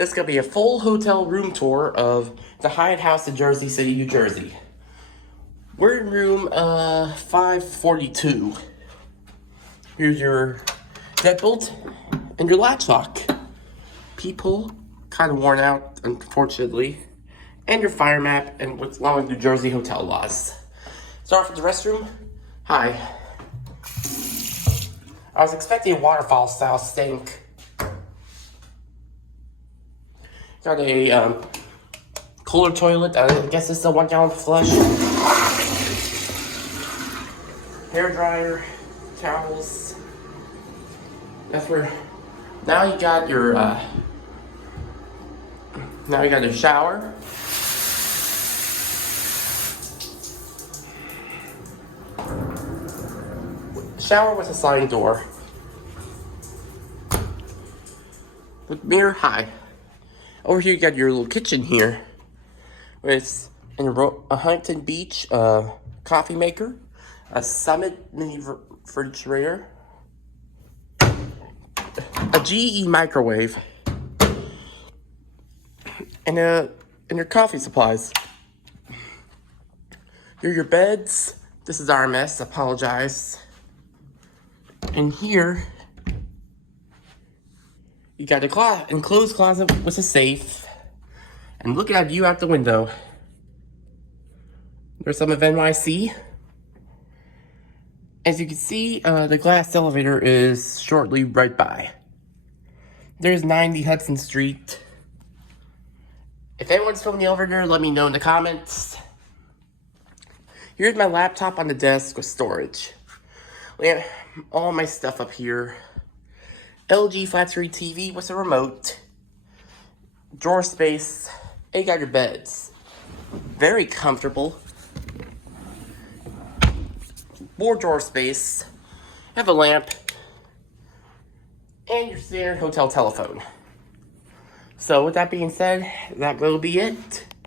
This is going to be a full hotel room tour of the Hyatt House in Jersey City, New Jersey. We're in room 542. Here's your deadbolt and your latch lock. Peephole, kind of worn out, unfortunately. And your fire map and what's along with New Jersey hotel laws. Start off with the restroom. Hi. I was expecting a waterfall style sink. Got a Kohler toilet. I guess this is a 1 gallon flush. Hair dryer, towels. That's where. Now you got your. Now you got your shower. Shower with a sliding door. The mirror high. Over here you got your little kitchen here with a Huntington Beach coffee maker, a Summit mini refrigerator, a GE microwave, and your coffee supplies. Here are your beds. This is our mess. Apologize. And here you got a enclosed closet with a safe. And look at that view out the window. There's some of NYC. As you can see, the glass elevator is shortly right by. There's 90 Hudson Street. If anyone's filming the elevator, let me know in the comments. Here's my laptop on the desk with storage. We have all my stuff up here. LG flat screen TV with a remote, drawer space, and you got your beds. Very comfortable. More drawer space, have a lamp, and your standard hotel telephone. So with that being said, that will be it.